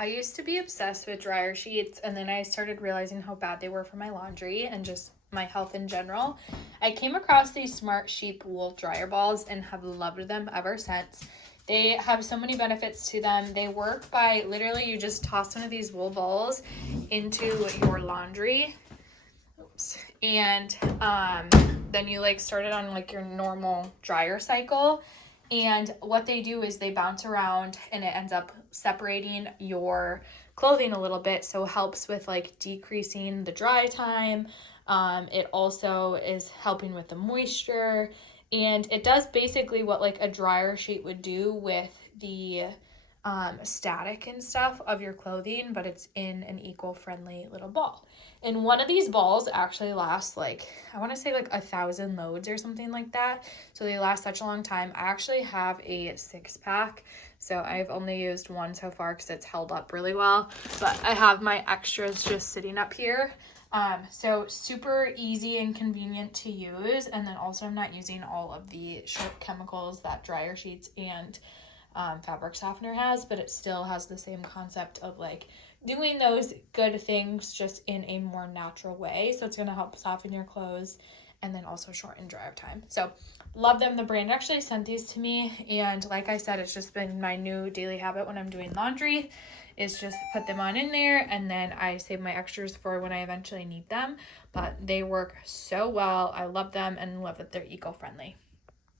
I used to be obsessed with dryer sheets, and then I started realizing how bad they were for my laundry and just my health in general. I came across these Smart Sheep wool dryer balls and have loved them ever since. They have so many benefits to them. They work by literally you just toss one of these wool balls into your laundry. Oops. And then you like start it on like your normal dryer cycle. And what they do is they bounce around and it ends up separating your clothing a little bit. So it helps with like decreasing the dry time. It also is helping with the moisture. And it does basically what like a dryer sheet would do with the static and stuff of your clothing, but it's in an eco-friendly little ball. And one of these balls actually lasts like, I want to say like 1,000 loads or something like that. So they last such a long time. I actually have a 6-pack. So I've only used one so far because it's held up really well. But I have my extras just sitting up here. So super easy and convenient to use. And then also I'm not using all of the sharp chemicals that dryer sheets and fabric softener has, but it still has the same concept of like doing those good things just in a more natural way. So it's going to help soften your clothes and then also shorten dryer time. So love them. The brand actually sent these to me, and like I said, it's just been my new daily habit when I'm doing laundry is just put them on in there, and then I save my extras for when I eventually need them. But they work so well. I love them and love that they're eco-friendly.